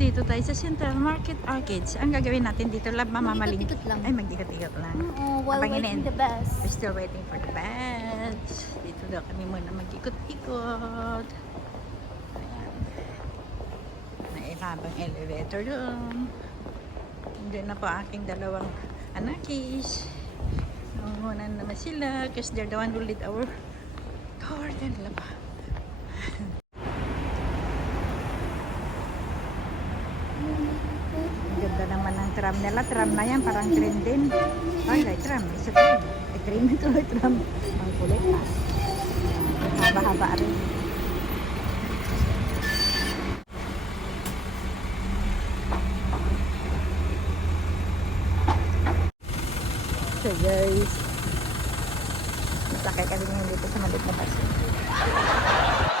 Dito tayo sa Central Market Arcades. Ang gagawin natin dito lang, mamamalingkot. Mag-ikot-ikot lang. Ay, mag-ikot-ikot lang. While Abang waiting inin. the bus. We're still waiting for the bus. Dito daw kami muna mag-ikot-ikot. Ayan. May ihabang elevator doon. Doon na po aking dalawang anakis. Nangunan naman sila because they're the one who lead our tour. Yan nila pa. Ganda naman ng tram nila. Tram na yan, parang train din. Ay, tram. Isa train. Train ito, tram. Ang kulit ha. Haba-haba rin. So guys, sakay kami ngayon dito sa maliit na bus.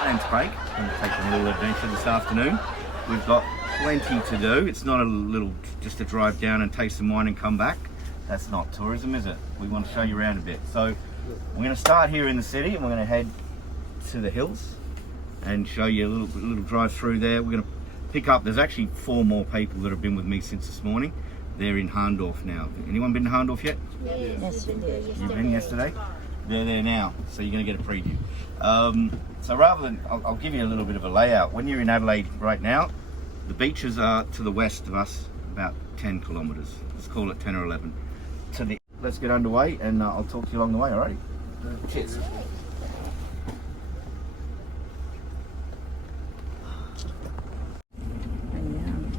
Thanks, Craig. I'm going to take a little adventure this afternoon. We've got plenty to do. It's not a little, just a drive down and taste some wine and come back. That's not tourism, is it? We want to show you around a bit. So we're going to start here in the city and we're going to head to the hills and show you a little drive through there. We're going to pick up, there's actually 4 more people that have been with me since this morning. They're in Harndorf now. Anyone been to Harndorf yet? Yes, we did. You've been yesterday? They're there now, so you're going to get a preview. So rather than, I'll give you a little bit of a layout. When you're in Adelaide right now, the beaches are to the west of us, about 10 kilometres. Let's call it 10 or 11. Let's get underway and I'll talk to you along the way, alright? Cheers. Ayan.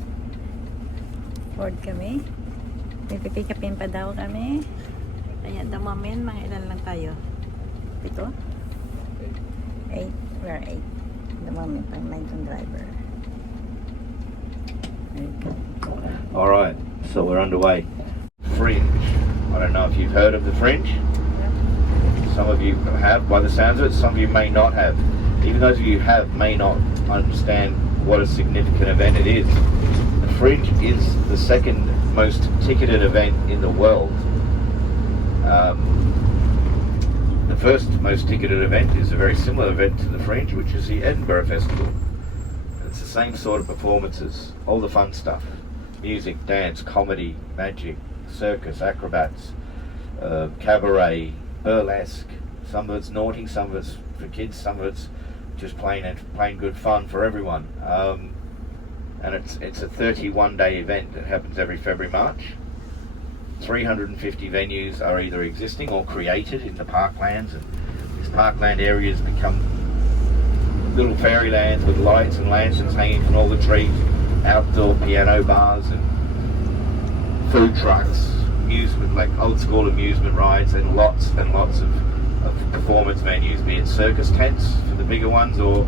Ford kami. Pipikapin pa daw kami. Ayan, the moment, mga ilan lang tayo? 7? 8. We're 8. The moment, pang 9 driver. Alright, so we're underway. Fringe. I don't know if you've heard of the Fringe. Some of you have, by the sounds of it. Some of you may not have. Even those of you who have may not understand what a significant event it is. The Fringe is the second most ticketed event in the world. The first most ticketed event is a very similar event to the Fringe, which is the Edinburgh Festival. It's the same sort of performances, all the fun stuff. Music, dance, comedy, magic, circus, acrobats, cabaret, burlesque. Some of it's naughty, some of it's for kids, some of it's just plain good fun for everyone. And it's a 31-day event that happens every February, March. 350 venues are either existing or created in the parklands, and these parkland areas become little fairylands with lights and lanterns hanging from all the trees, outdoor piano bars and food trucks, amusement, like old school amusement rides, and lots of performance venues, be it circus tents for the bigger ones or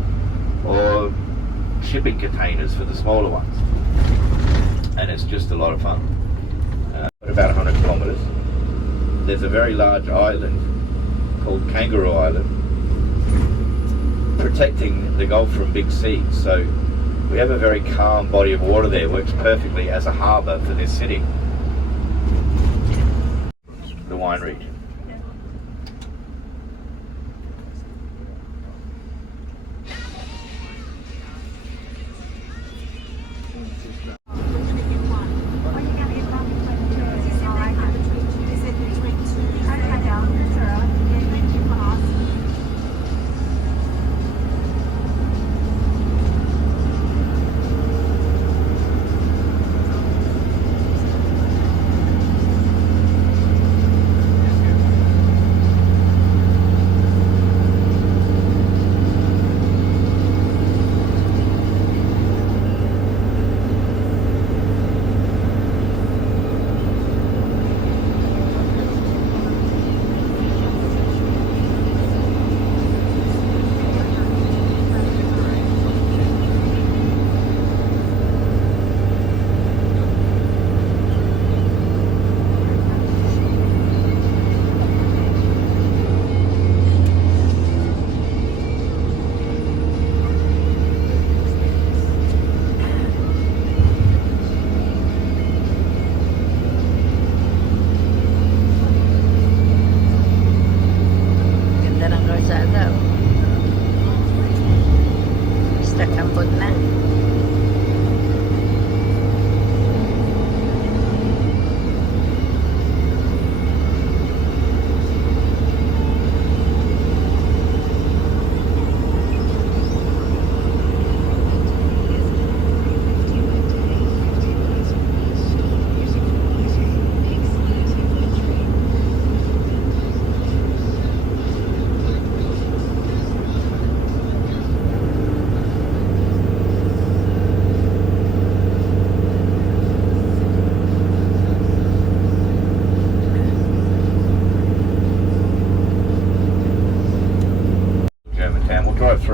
shipping containers for the smaller ones. And it's just a lot of fun. About 100 kilometres, there's a very large island called Kangaroo Island, protecting the Gulf from big seas. So we have a very calm body of water there, works perfectly as a harbour for this city. The Winery.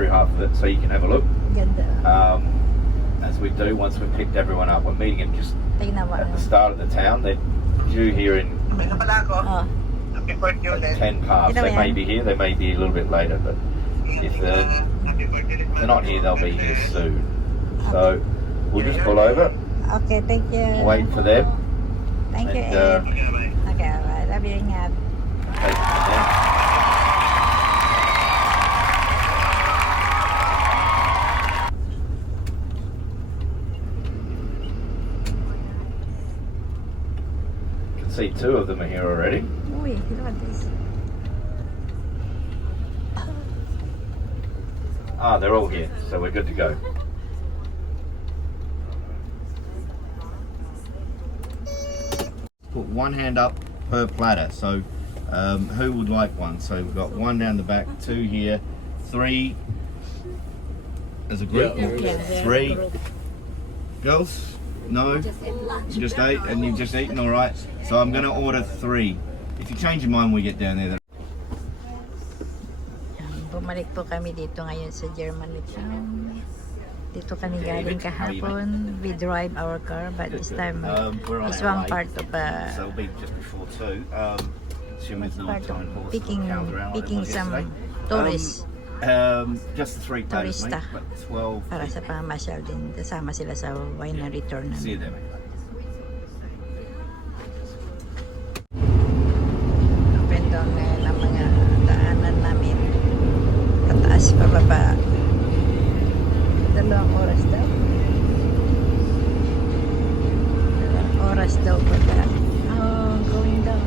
through half of it so you can have a look. Ganda. As we do once we've picked everyone up. We're meeting them just Tingnan mo. at the start of the town. They're due here in Oh. at 10 past. They may be here, they may be a little bit later, but if they're not here, they'll be here soon. So we'll just pull over, Okay, thank you. wait for them. Thank you, and, Ed. Okay, bye. Love you, ingat. take it from there. You can see 2 of them are here already. Uy, look at this. Ah, they're all here, so we're good to go. Put one hand up per platter, so who would like one? So we've got 1 down the back, 2 here, 3 as a group. Yeah. 3 girls? No? Just 8 and you've just eaten, alright. So I'm going to order 3. If you change your mind when we get down there. Bumalik po kami dito ngayon sa Germany town. Dito kami galing kahapon. We drive our car, but this time we're on it's our one way. part of So it'll be just before 2. Assuming there's no part of time horse picking cows around like there was some yesterday. tourists Just the 3 platters, mate, Turista. but 12. para sa pamasyal din. Kasama sila sa winery tour See you namin. there, mate. Up and down ngayon ang mga daanan namin. Pataas, pababa. 2 oras daw. 2 oras daw pala. Oh, going down.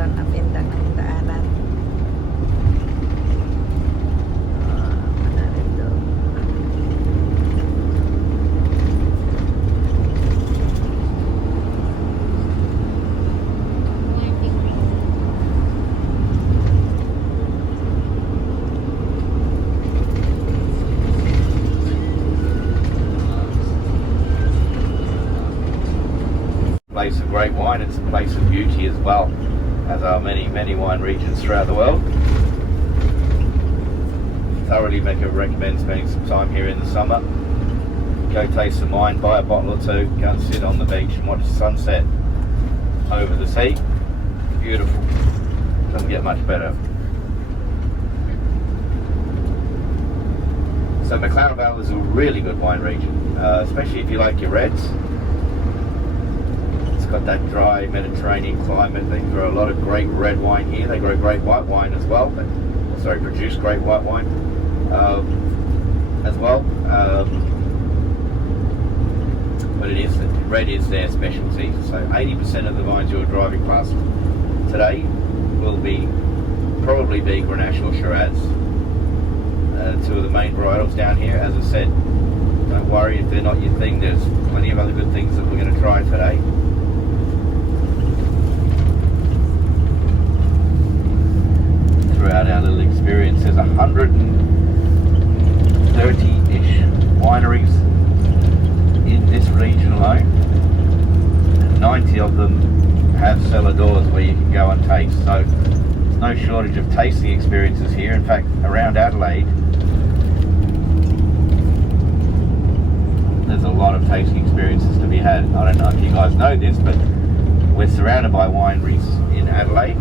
Up and down ang daanan. Malalim daw. Place of great wine, it's a place of beauty as well, as are many wine regions throughout the world. Thoroughly recommend spending some time here in the summer. Go taste some wine, buy a bottle or 2, go and sit on the beach and watch the sunset over the sea. Beautiful. Doesn't get much better. So McLaren Vale is a really good wine region, especially if you like your reds. Got that dry Mediterranean climate. They grow a lot of great red wine here. They grow great white wine as well. But produce great white wine as well. But red is their specialty. So 80% of the vines you're driving past today will probably be Grenache or Shiraz. 2 of the main varietals down here. As I said, don't worry if they're not your thing. There's plenty of other good things that we're going to try today. Throughout our little experience, there's 130-ish wineries in this region alone. 90 of them have cellar doors where you can go and taste. So there's no shortage of tasting experiences here. In fact, around Adelaide, there's a lot of tasting experiences to be had. I don't know if you guys know this, but we're surrounded by wineries in Adelaide.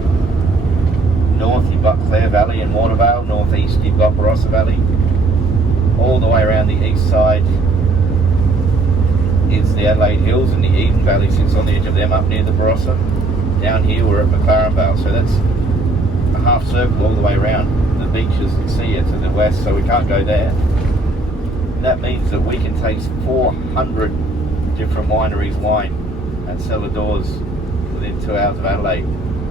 North you've got Clare Valley and Watervale, northeast you've got Barossa Valley. All the way around the east side is the Adelaide Hills, and the Eden Valley sits on the edge of them up near the Barossa. Down here we're at McLaren Vale, so that's a half circle all the way around the beaches and sea to the west, so we can't go there. And that means that we can taste 400 different wineries' wine and cellar doors within 2 hours of Adelaide.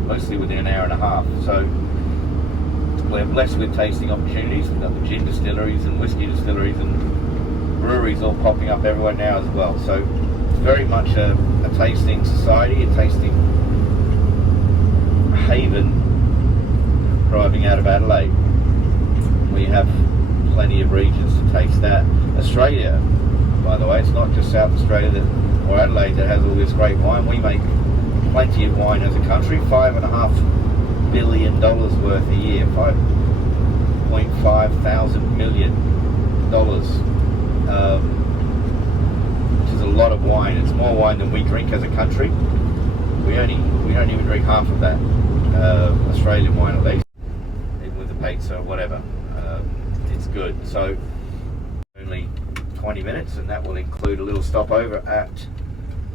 Mostly within an hour and a half. So we're blessed with tasting opportunities. We've got the gin distilleries and whiskey distilleries and breweries all popping up everywhere now as well. So it's very much a tasting society, a tasting haven driving out of Adelaide. We have plenty of regions to taste that. Australia, by the way, it's not just South Australia or Adelaide that has all this great wine. We make plenty of wine as a country. $5.5 billion worth a year. $5.5 thousand million, which is a lot of wine. It's more wine than we drink as a country. We don't even drink half of that. Australian wine at least, even with the pizza or whatever. It's good. So only 20 minutes, and that will include a little stopover at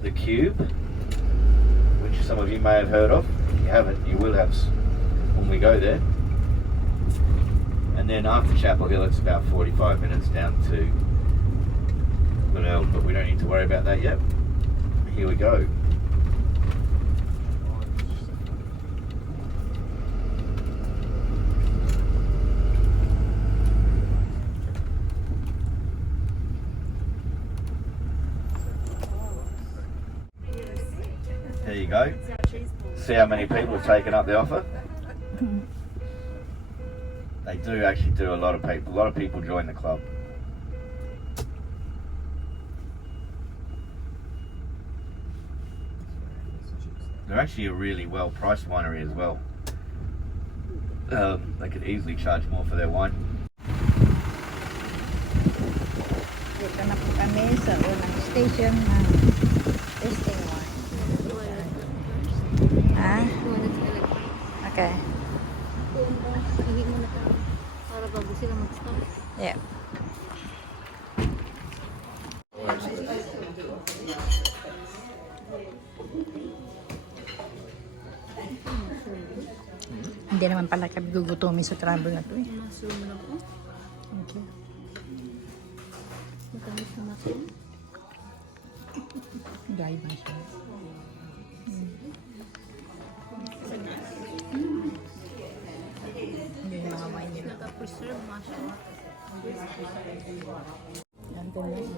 the Cube, which some of you may have heard of. If you haven't, you will have when we go there. And then after Chapel Hill, it's about 45 minutes down to Glenelg, but we don't need to worry about that yet. Here we go. There you go. See how many people have taken up the offer? They do actually do a lot of people. A lot of people join the club. They're actually a really well-priced winery as well. They could easily charge more for their wine. Dito na po kami sa unang station ng tasting wine. Ah? Okay. Hindi mo na tayo. Para bago sila mag-stop. Yeah. Hindi naman pala kami gugutumin sa travel na to eh. Mushroom na po. Okay. Matamis na mushroom. Dahil ba siya? Hindi yung mga wine nila. Naka-preserve mushroom. Yan din yun.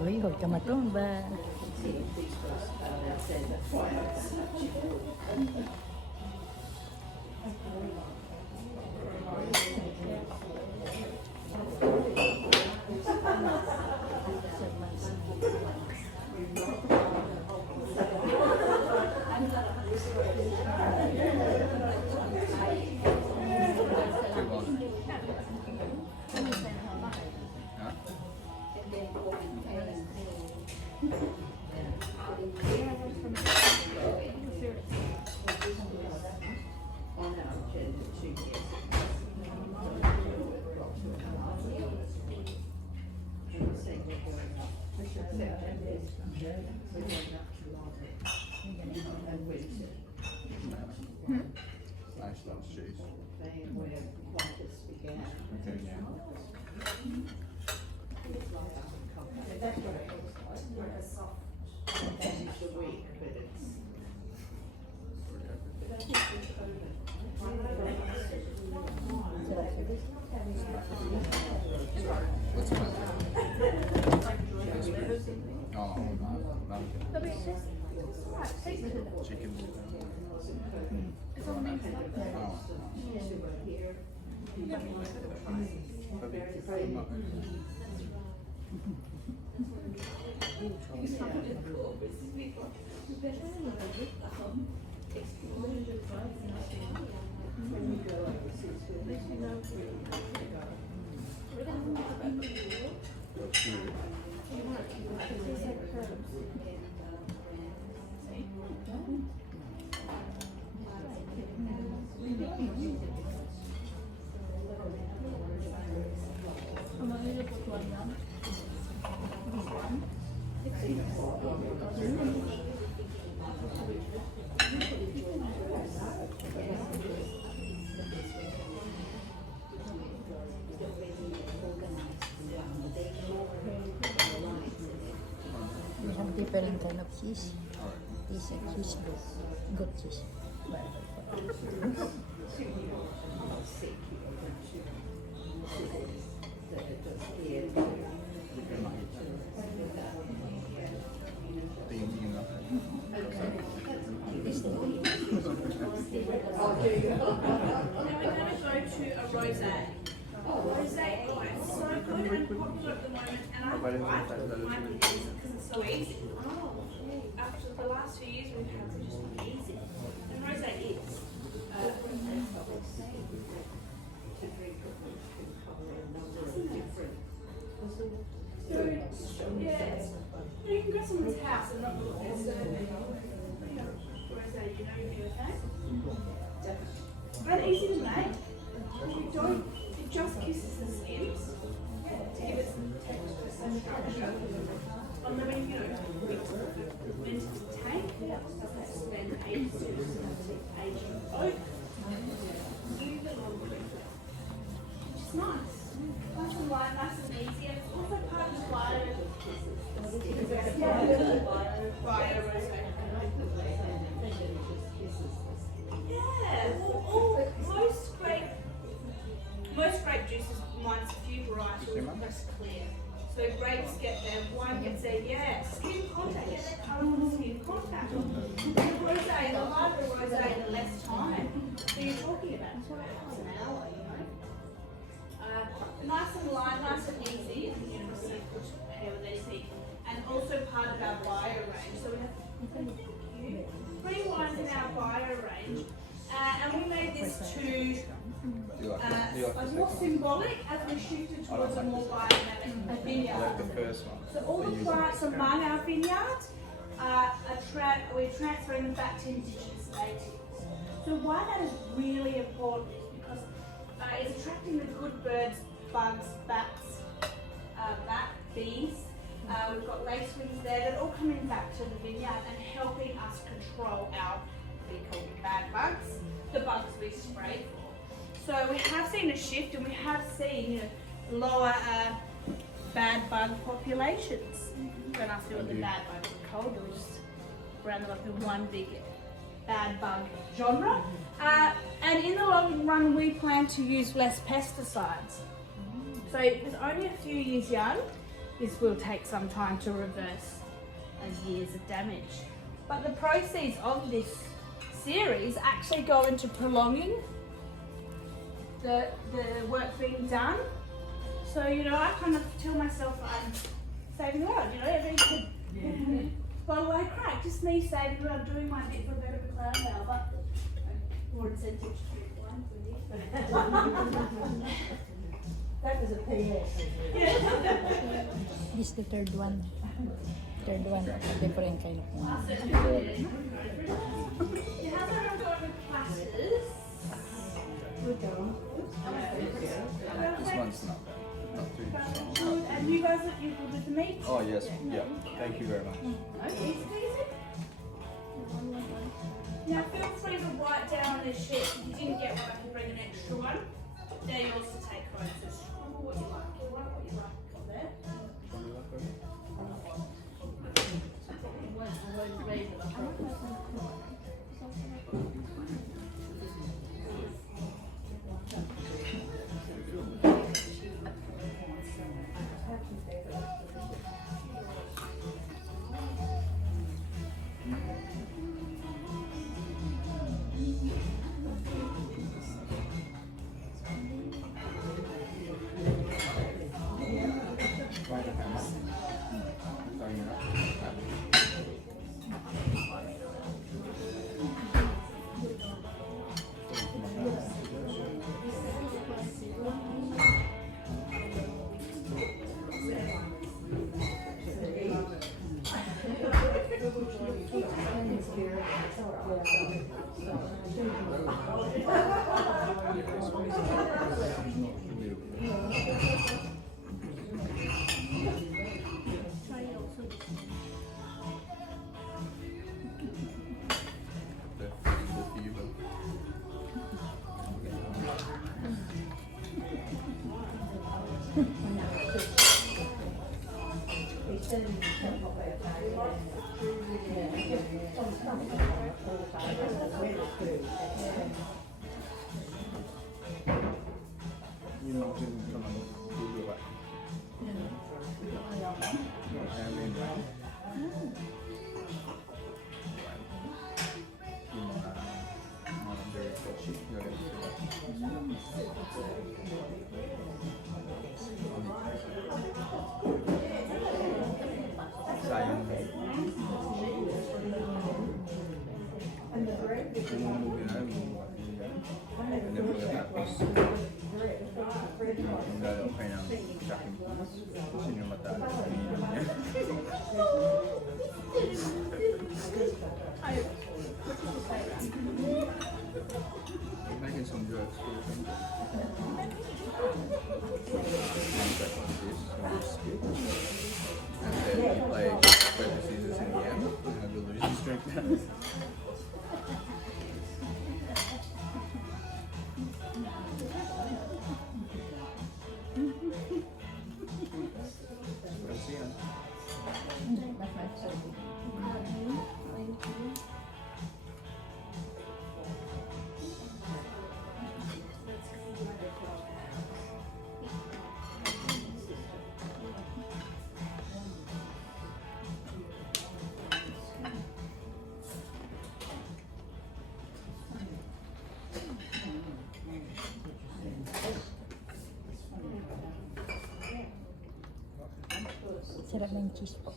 Uy, huwag ka matumba. Chicken. different kind of cheese. This is cheese goat cheese. Rosé. Rosé is so good and popular at the moment, and I like it because it's so easy. After the last few years, we've had to just be easy, and rosé is. Yeah, you can go to someone's house and not look at their survey. Rosé, you know you'll be okay. And easy to make. It just kisses the skims to give it some texture, some structure. And then when you when to take, spend ages aging oak. Which is nice. Nice and light, nice and easy, and it's also part of the bio rosé. Yeah, well, most grape juices, minus a few varietals, press clear. So grapes get their, wine gets their, skin contact, get that colourful skin contact. The rosé, the harder rosé, the less time. So you're talking about half an hour, you know. Nice and light, nice and easy, and you know, pair with anything. And also part of our bio range. So we have 3 wines in our bio range. And we made this to more symbolic as we shifted towards a more biodynamic vineyard. I like the first one. So all the plants among our vineyard we're transferring them back to indigenous natives. So why that is really important is because it's attracting the good birds, bugs, bats, bees. We've got lacewings there that are all coming back to the vineyard and helping us control our, we call them bad bugs, the bugs we spray for. So we have seen a shift, and we have seen lower bad bug populations. Don't ask me what the bad bugs are called, we just round them up in one big bad bug genre. And in the long run, we plan to use less pesticides. So it's only a few years young. This will take some time to reverse years of damage. But the proceeds of this series actually go into prolonging the work being done. So, you know, I kind of tell myself I'm saving the world, you know, every bottle I crack, just me saving the world, doing my bit for a better McLaren Vale, but more incentive to drink wine for me. That was a PS. This is the third one. Third one, a different kind of one. You have to go with classes. This one's not bad. Not too strong. And you guys are good with the meat? Oh yes, yeah. Thank you very much. Okay, easy. Now feel free to write down on this sheet. If you didn't get one, I can bring an extra one. They're yours to take home. So just remember what you like. You write what you like there. You know, come on, do it. I mean, very touchy. Making some drugs for and then you play Focus Seasons in the end, and have your losing streak down. Sarap ng cheese po.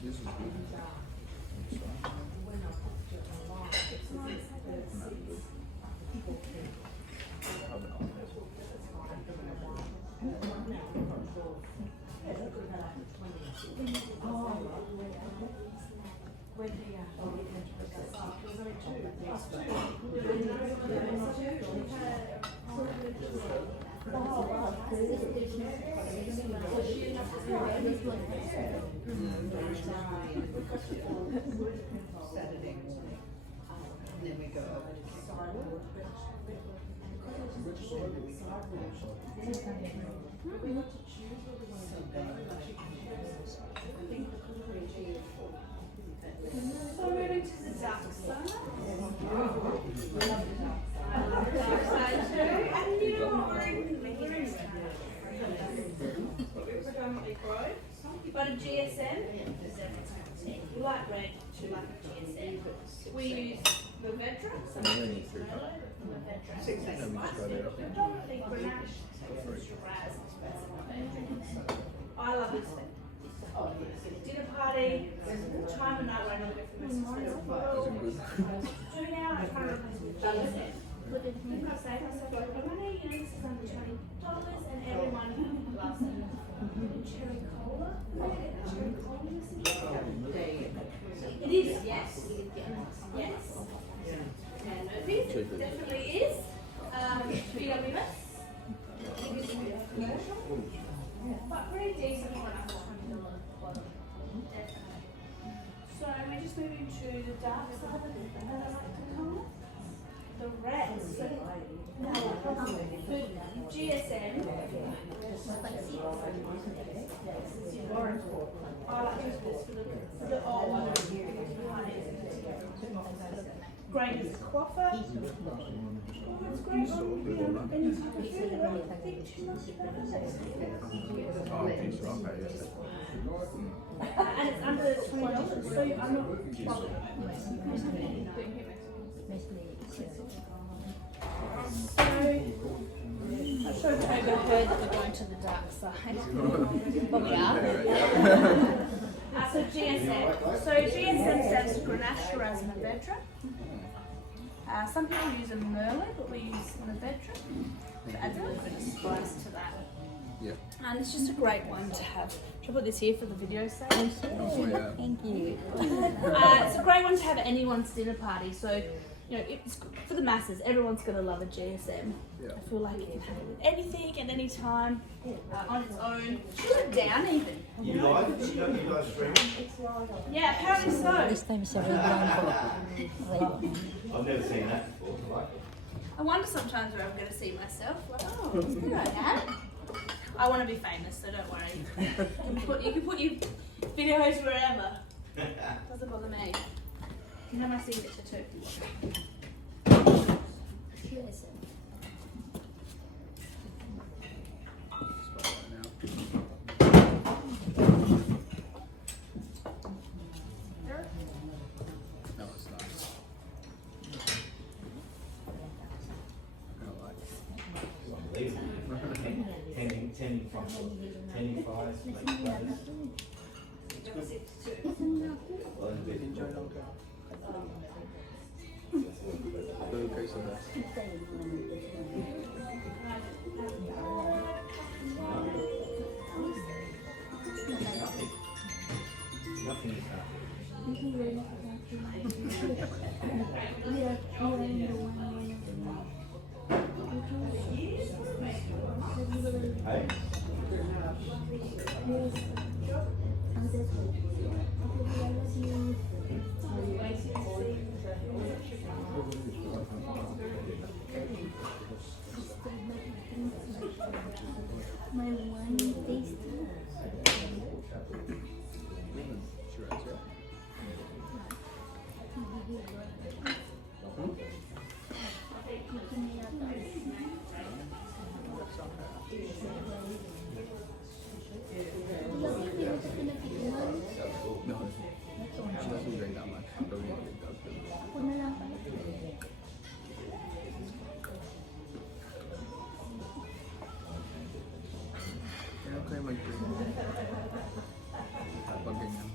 This is good. So moving to the dark side. And you know what, you've got a GSM, you like red, you like a GSM. We use Movedra, some of these predominantly Grenache, Shiraz, I love this thing. Dinner party, time of night where I don't go for my 2 now, I can't replace with GSM. I save myself a lot of money, you know, this is under $20 and everyone loves it. Cherry cola. Cherry cola it is, yes. Yes. And Murphy's definitely is. BWS. Commercial. But very decent one after $20. Definitely. So we're just moving to the dark side of the the reds. The GSM. I like this for the old one. Great as a quaffer. Oh, it's great on any type of food. I don't think too much about it. And it's under $20, so I'm not I'm sure you've heard that we're going to the dark side. But we are. So GSM. So GSM stands for Grenache, Shiraz, Movedra. Some people use a Merlot, but we use Movedra to add a little bit of spice to that. Yeah. And it's just a great one to have. Should I put this here for the video sake? Oh, yeah. Thank you. It's a great one to have at anyone's dinner party. So you know, it's for the masses. Everyone's gonna love a GSM. Yeah. I feel like you can have it with anything at any time, on its own. Shut it down even. You like it? You guys streaming? Yeah, apparently so. This time is a red one po. Red. I've never seen that before. I wonder sometimes where I'm going to see myself. Like, oh, here I am. I want to be famous, so don't worry. You can put your videos wherever. Doesn't bother me. You know my signature too. No, it's not. I don't like it. Tending from 10 5, like brothers. Okay, so that's Nothing is happening. Hey? My one taste. sure, that's right. No, she doesn't drink that much. But we don't drink that much. Kaya kayo mag-drink. Pag ganyan.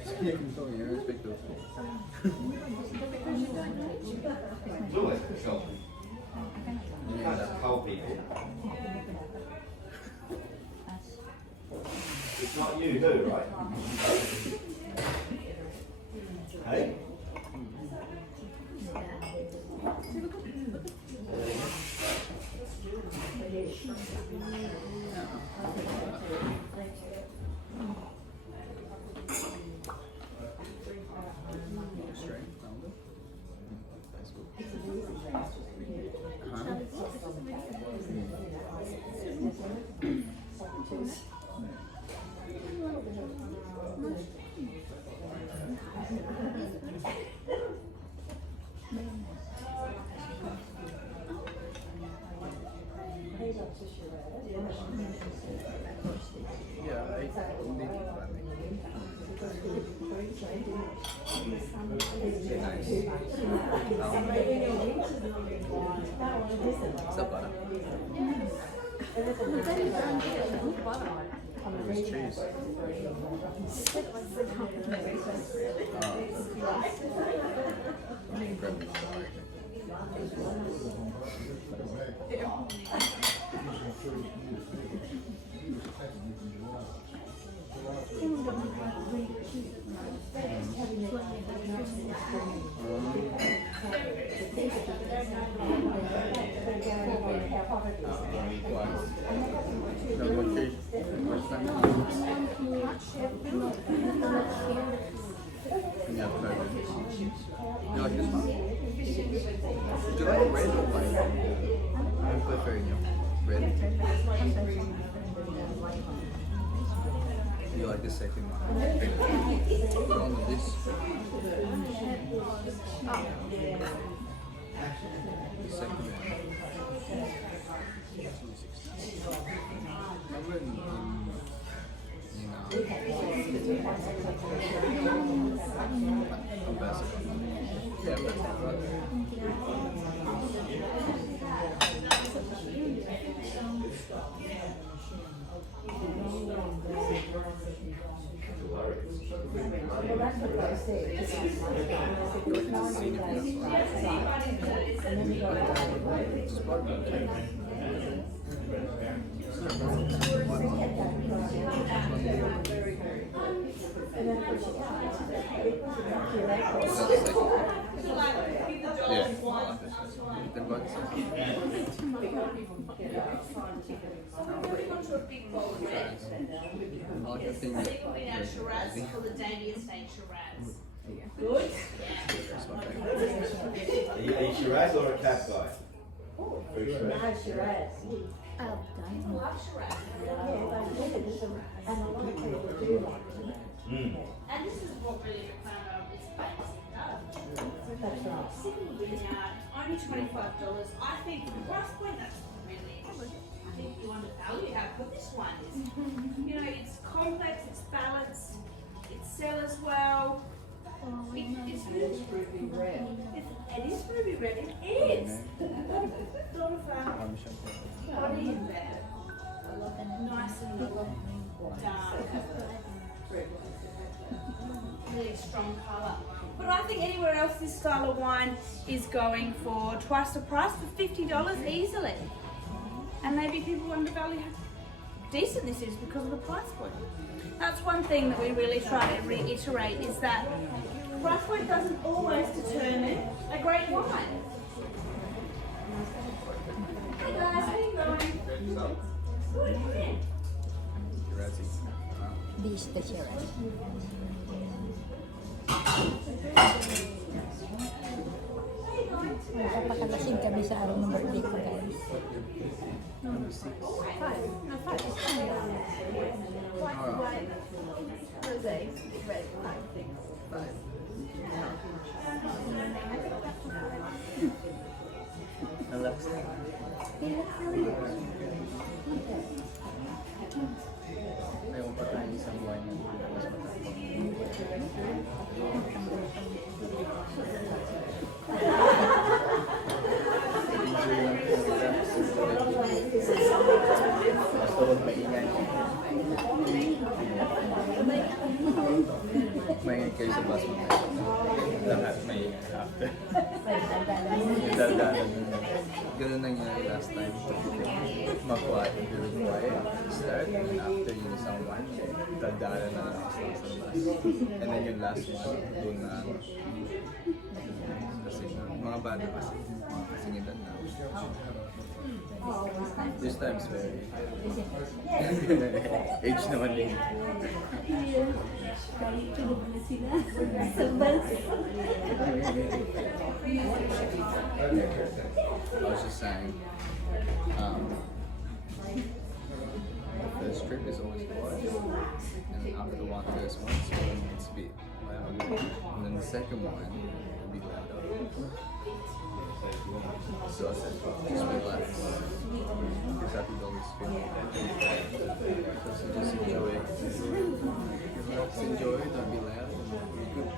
Sige, gusto ko yun. Respect those things. Do it yourself. You can't just tell people. It's not you, do, right? Hey? Straight, found it. That's good. Yeah, I only do planning. Sa para. There's cheese. You like this one? Do you like red or white? I prefer red. You like the second one? Put on this. The second one. Yeah, but Yeah. Then what's To a big bowl of red. I like the thing So that you put in our Shiraz for the Davy Estate Shiraz. Good. that's my favorite. Are you a Shiraz or a Cap guy? I've Love Shiraz. Mm. And this is what really McLaren Vale is based on. Sydney Vineyard, only $25. I think for the price point, that's really, I think you undervalue how good this one is. You know, it's complex, it's balanced, it sells well. It's ruby red. It is ruby red, it is. Sort of body in there. Nice and dark. Really strong colour. But I think anywhere else this style of wine is going for twice the price, for $50 easily. And maybe people undervalue how decent this is because of the price point. That's one thing that we really try to reiterate, is that price point doesn't always determine a great wine. Hey guys, how are you going? Good, come in. This the Shiraz. Napakalasin kami sa araw ng birthday ko, guys. Number 6. Five. And last thing. Ayaw pa tayo isang wine na mas basta huwag maingay. Maingay kayo sa bus mo. Lahat maingay after. Dadalan. Ganun nangyari last time. Mag-quiet, very quiet. Start, and then after yung isang one, dadalan na lang sa bus. And then yung last one, doon na kasi mga bata kasi singitan na. This time's very age naman din. I was just saying, the first trip is always quiet, and after one first one, it's a bit loud, and then the second one will be louder. So I said, just relax. Just happy dollars feel. So just enjoy. Relax, enjoy, don't be loud, and be good.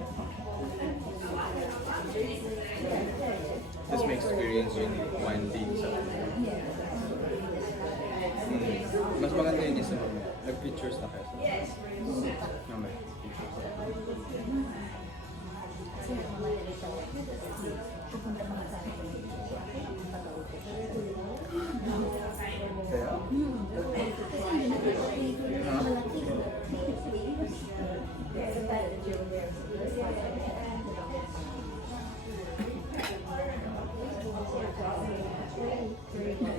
Just makes experience yung wine deep sa mas maganda yun isa mo. Nag-pictures na kayo. Okay. Kaya?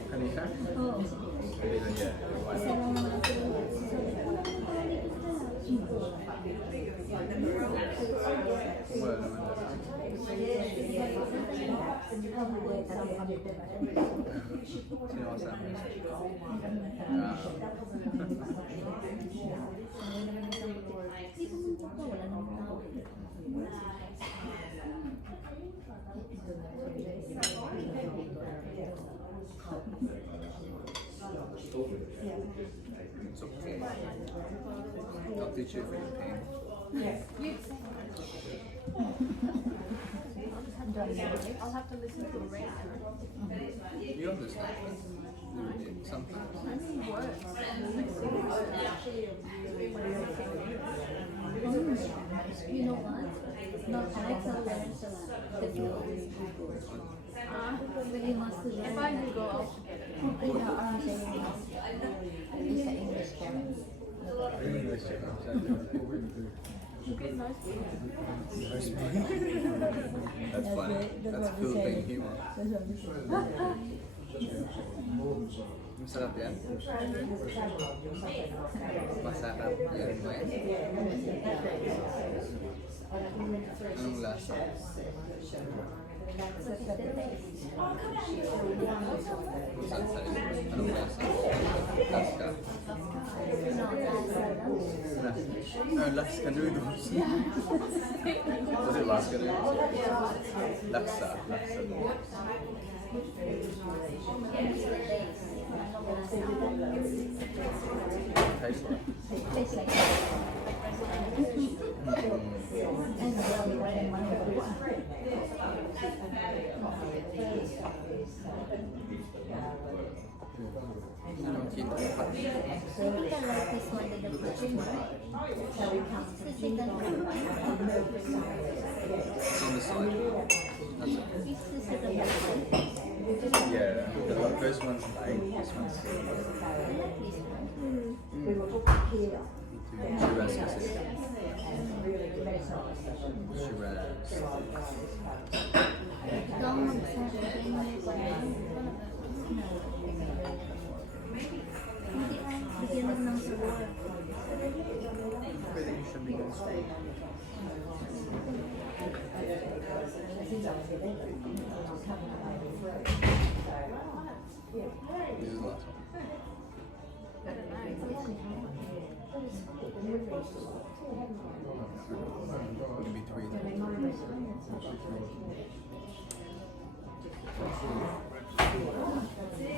Kanina? Oo. Kanina niya. Wala naman na. Sino kasama niya? It's okay. I'll teach you if you pain. I'll have to listen to a radio. You understand? Sometimes. You know what? Not Alexa learns the flows. When he wants to learn. If I do go out together. Yeah, I'm saying he's an English parent. English. That's funny. That's Philippine humor. Masarap yan. Masarap yan mo yan. Anong lasa? Anong lasa? Laska? Laska noodles. Was it Laska noodles? Laksa. Laksa noodles. Tastes like. Tastes like Anong kita? So you can like this one with the chicken, right? It's the second one. It's on the side. That's okay. It's the second one. Yeah, the first one's light, this one's I like this one. Shiraz kasi. Shiraz. Ito ang bigyan mo ng sugar. Pwede siya bigyan sa This is the last one. Maybe three.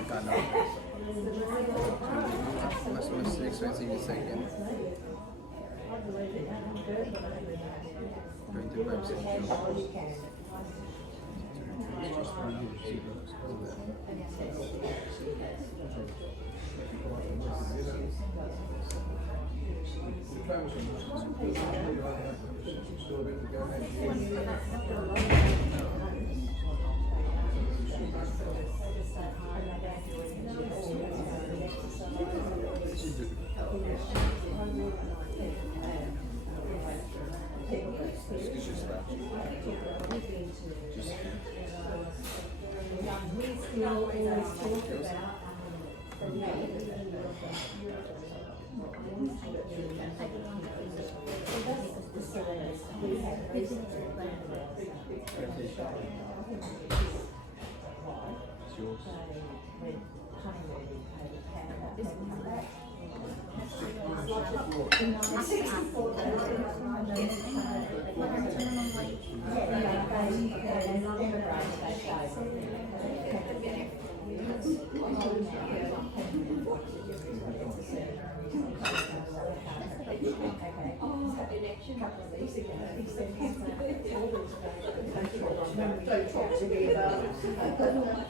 Kano? Mas expensive the second. 25 cents.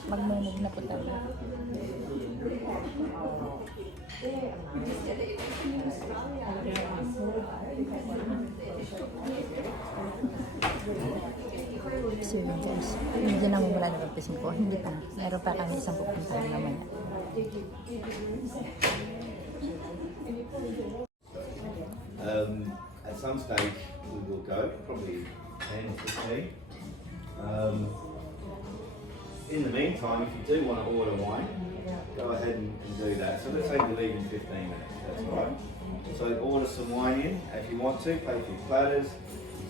Magmumog na po tayo. So yun guys, hindi na mumula na pagpisin ko. Hindi pa. Meron pa kami isang pupuntahan naman. At some stage we will go, probably 10 or 15. In the meantime, if you do want to order wine, go ahead and do that. So let's say you leave in 15 minutes, that's all right. So order some wine in if you want to, pay for your platters,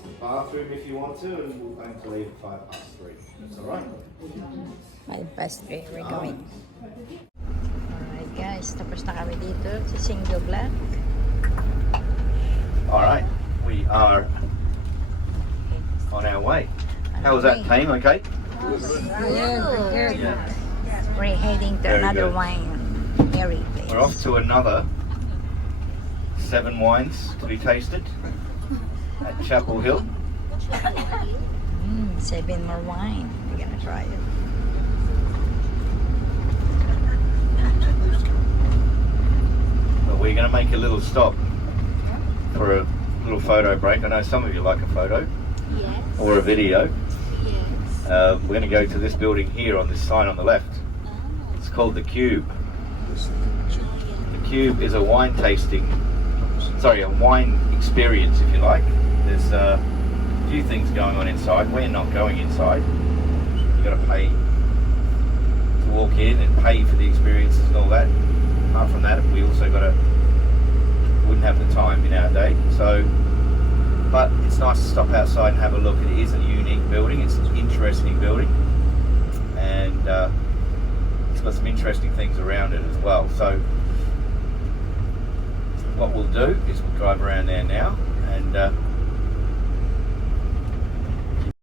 the bathroom if you want to, and we'll aim to leave at 3:05. That's all right. 3:05, we're going. Alright guys, tapos na kami dito sa Single Black. Alright, we are on our way. How was that, team? Okay? Good. Yeah. We're heading to Very another good. winery place. We're off to another 7 wines to be tasted at Chapel Hill. 7 more wine. We're gonna try it. But we're going to make a little stop for a little photo break. I know some of you like a photo Yes. or a video. Yes. We're going to go to this building here on this sign on the left. It's called The Cube. The Cube is a wine tasting, sorry, a wine experience if you like. there's a few things going on inside. We're not going inside. You've got to pay to walk in and pay for the experiences and all that. Apart from that, we also wouldn't have the time in our day. So, but it's nice to stop outside and have a look. It is a unique building. It's an interesting building, and it's got some interesting things around it as well. So what we'll do is we'll drive around there now and